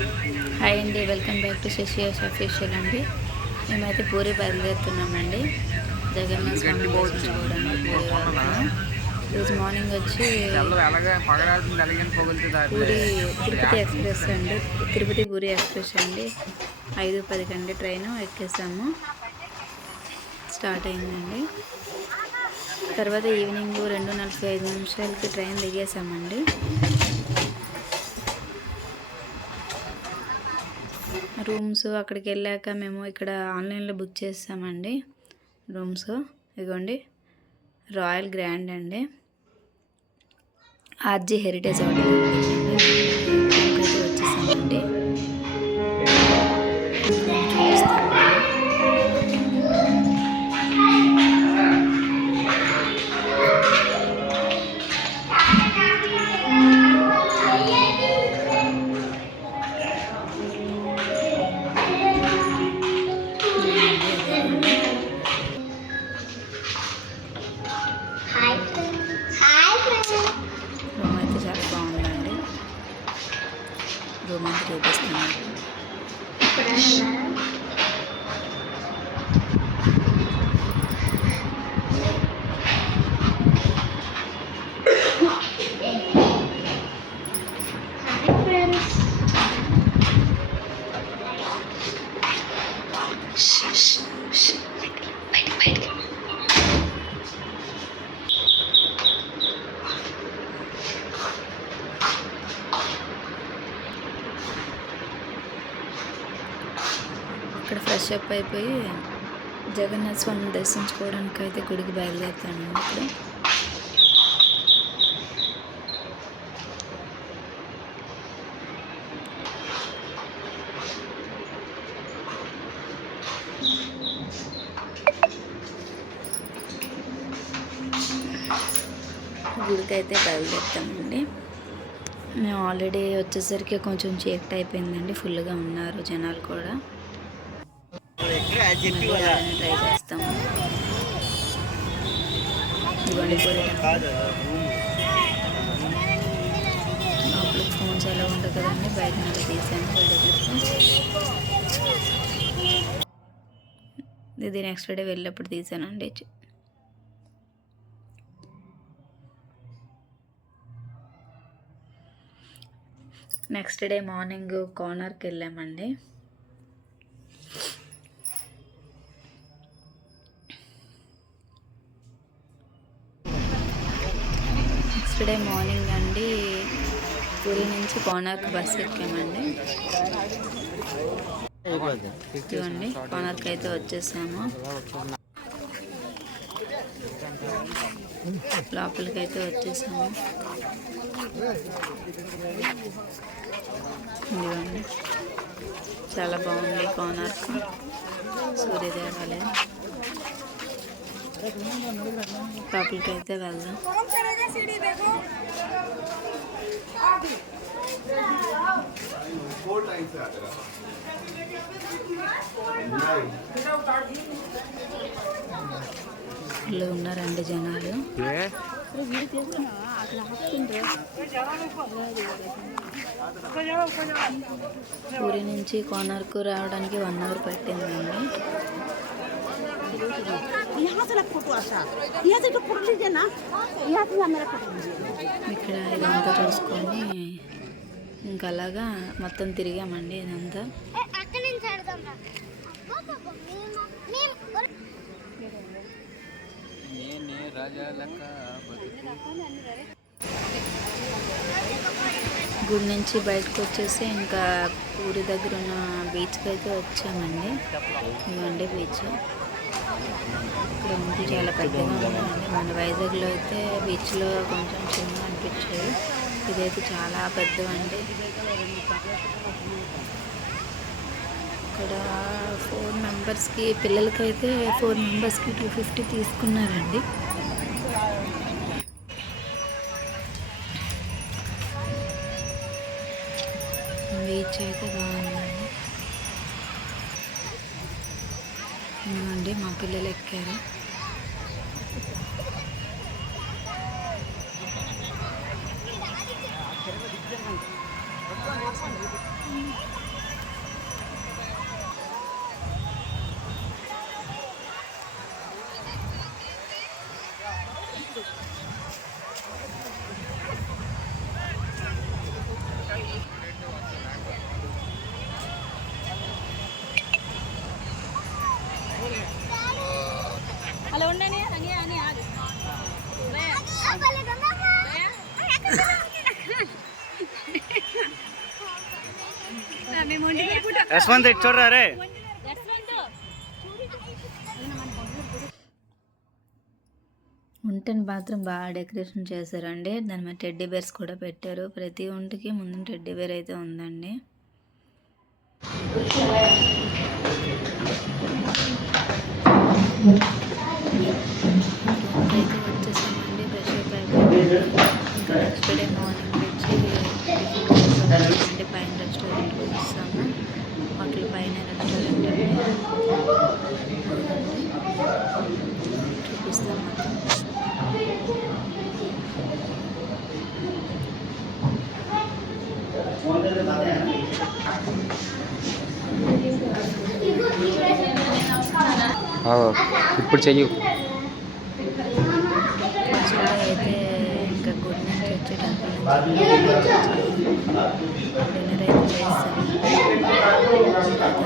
Hi అండి, welcome back to శశియాస్ official అండి. మేమైతే పూరి బయలుదేరుతున్నామండి. జగన్నాథ స్వామి దర్శించుకోవడానికి పూరి వెళ్తున్నాం. ఈరోజు మార్నింగ్ వచ్చి పూరి తిరుపతి ఎక్స్ప్రెస్ అండి, తిరుపతి పూరి ఎక్స్ప్రెస్ అండి. 5:10 అండి ట్రైన్ ఎక్కేసాము. స్టార్ట్ అయిందండి. తర్వాత ఈవినింగ్ 2:45 ట్రైన్ దిగేసామండి. రూమ్స్ అక్కడికి వెళ్ళాక మేము ఇక్కడ ఆన్లైన్లో బుక్ చేసామండి రూమ్స్. ఇదిగోండి, రాయల్ గ్రాండ్ అండి, ఆర్జీ హెరిటేజ్ హోటల్ వచ్చేసామండి. రూమ్ అయితే చాలా బాగుందండి. రూమ్ అయితే చూపిస్తున్నాను. ఇక్కడ ఫ్రెష్ అప్ అయిపోయి జగన్నాథ స్వామిని దర్శించుకోవడానికి అయితే గుడికి బయలుదేరుతానండి. ఇప్పుడు గుడికి అయితే బయలుదేరుతామండి. మేము ఆల్రెడీ వచ్చేసరికి కొంచెం చీకటి అయిపోయిందండి. ఫుల్గా ఉన్నారు జనాలు కూడా. ట్రై చేస్తాము. ఇవ్వండి లోపల ఫోన్స్ ఎలా ఉండదు కదండి, బయట నుండి తీసాను. ఇది నెక్స్ట్ డే వెళ్ళినప్పుడు తీసానండి. నెక్స్ట్ డే మార్నింగ్ కోనార్క్ వెళ్ళామండి. నెక్స్ట్ డే మార్నింగ్ అండి పూరి నుంచి కోనార్క్ బస్ ఎక్కామండి. ఇవ్వండి, కోనార్క్ అయితే వచ్చేసాము. లోపలికి అయితే వచ్చేసాము. ఇదిగోండి, చాలా బాగుంది కోనార్క్ సూర్య దేవాలయం. లోపలికి అయితే వెళ్దాం. ఫుల్ ఉన్నారండి జనాలు. పూరి నుంచి కోనార్క్ రావడానికి 1 అవర్ పట్టిందండి. ఇక్కడ ఇదంతా చూసుకొని ఇంకా అలాగా మొత్తం తిరిగామండి. ఇదంతా గుడి నుంచి బయటకు వచ్చేసి ఇంకా పూరి దగ్గర ఉన్న బీచ్కి అయితే వచ్చామండి. ఇవ్వండి బీచ్. ఇక్కడ ఉంది, చాలా పెద్దగా ఉందండి. మన వైజాగ్లో అయితే బీచ్లో కొంచెం చిన్న అనిపించాయి, ఇదైతే చాలా పెద్దవండి. ఇక్కడ 4 మెంబర్స్కి, పిల్లలకైతే 4 మెంబర్స్కి 250 తీసుకున్నారండి. బీచ్ అయితే బాగుందండి. ఇవ్వండి, మా పిల్లలు ఎక్కారు. అలా ఉండని అని అని ఆగు యశ్వంత్ చూడరా రే. వంటని మాత్రం బాగా డెకరేషన్ చేశారండి. దాని మీద టెడ్డీ బేర్స్ కూడా పెట్టారు. ప్రతి వంటకి ముందు టెడ్డీ బేర్ అయితే ఉందండి. అయితే వచ్చేసామండి. ఫ్రెష్ అప్ అయిపోయింది. ఇంకా నెక్స్ట్ డే మార్నింగ్ వచ్చి అంటే పైన రెస్టారెంట్కి వచ్చేసాము. హోటల్ పైన రెస్టారెంట్ అండి. చూపిస్తాను మొత్తం. ఇప్పుడు చెయ్యు. అయితే ఇంకా గుడి నుంచి వచ్చి టెంపుల్ నుంచి డిన్నర్ అయితే చేస్తాము.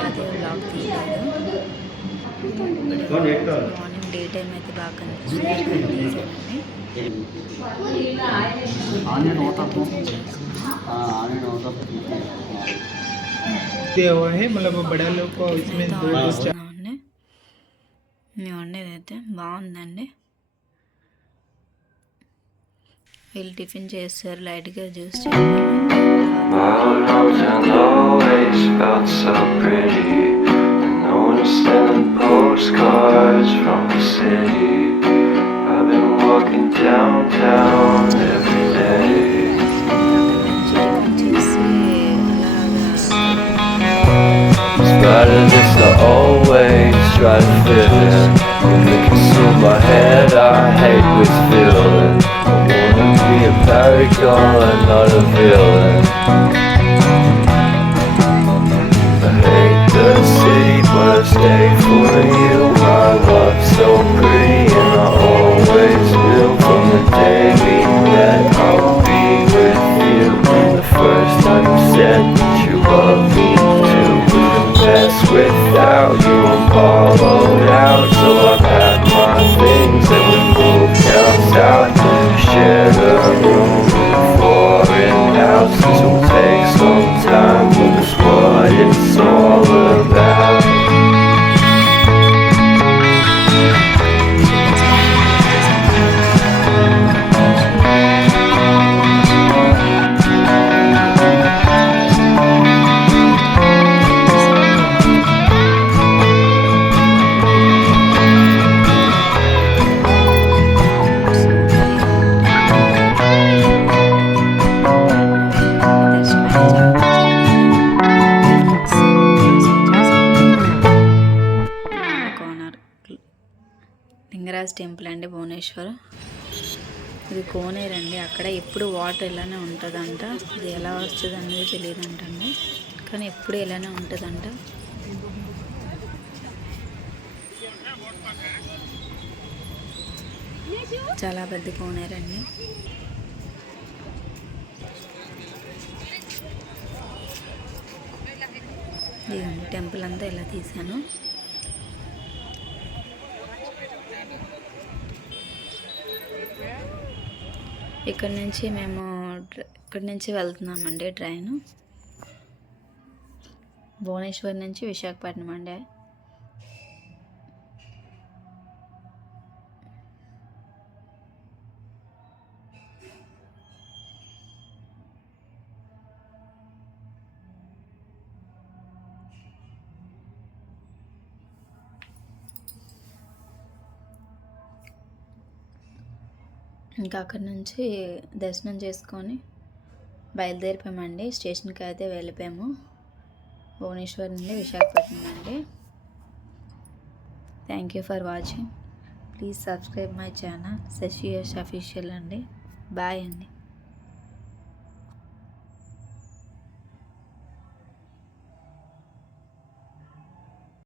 అదే బ్లాగ్ తీయలేదు. మార్నింగ్ డే టైం అయితే బాగా కనిపిస్తుంది. తీసానండి. మేము వండేదైతే బాగుందండి. వీళ్ళు టిఫిన్ చేస్తారు. లైట్గా juice But just to always try to fit in. When it consumes my head, I hate this feeling. I wanna be a paragon, not a villain. I hate the city, but I stay for you. My love's so pretty, and I always will. From the day we met, I'll be with you. The first time you said that you love me too. Best without you, I'm hollowed out. So I packed my things and we moved down south. Shared a room with a foreign house. This will take some time, but that's what it's all about. Lingaraj temple అండి, భువనేశ్వర్. ఇది కోనేరు అండి. అక్కడ ఎప్పుడు water ఇలానే ఉంటుందంట. ఇది ఎలా వస్తుంది అనేది తెలియదంటండి, కానీ ఎప్పుడు ఇలానే ఉంటుందంట. చాలా పెద్ద కోనేరు అండి. ఇదండి టెంపుల్ అంతా ఇలా తీసాను. ఇక్కడ నుంచి మేము ఇక్కడి నుంచి వెళ్తున్నామండి ట్రైన్. భువనేశ్వర్ నుంచి విశాఖపట్నం అండి. ఇంకా అక్కడి నుంచి దర్శనం చేసుకొని బయలుదేరిపోయామండి. స్టేషన్కి అయితే వెళ్ళిపోయాము. భువనేశ్వర్ నుండి విశాఖపట్నం అండి. Thank you for watching. Please subscribe my channel Shashi Yash official అండి. బాయ్ అండి.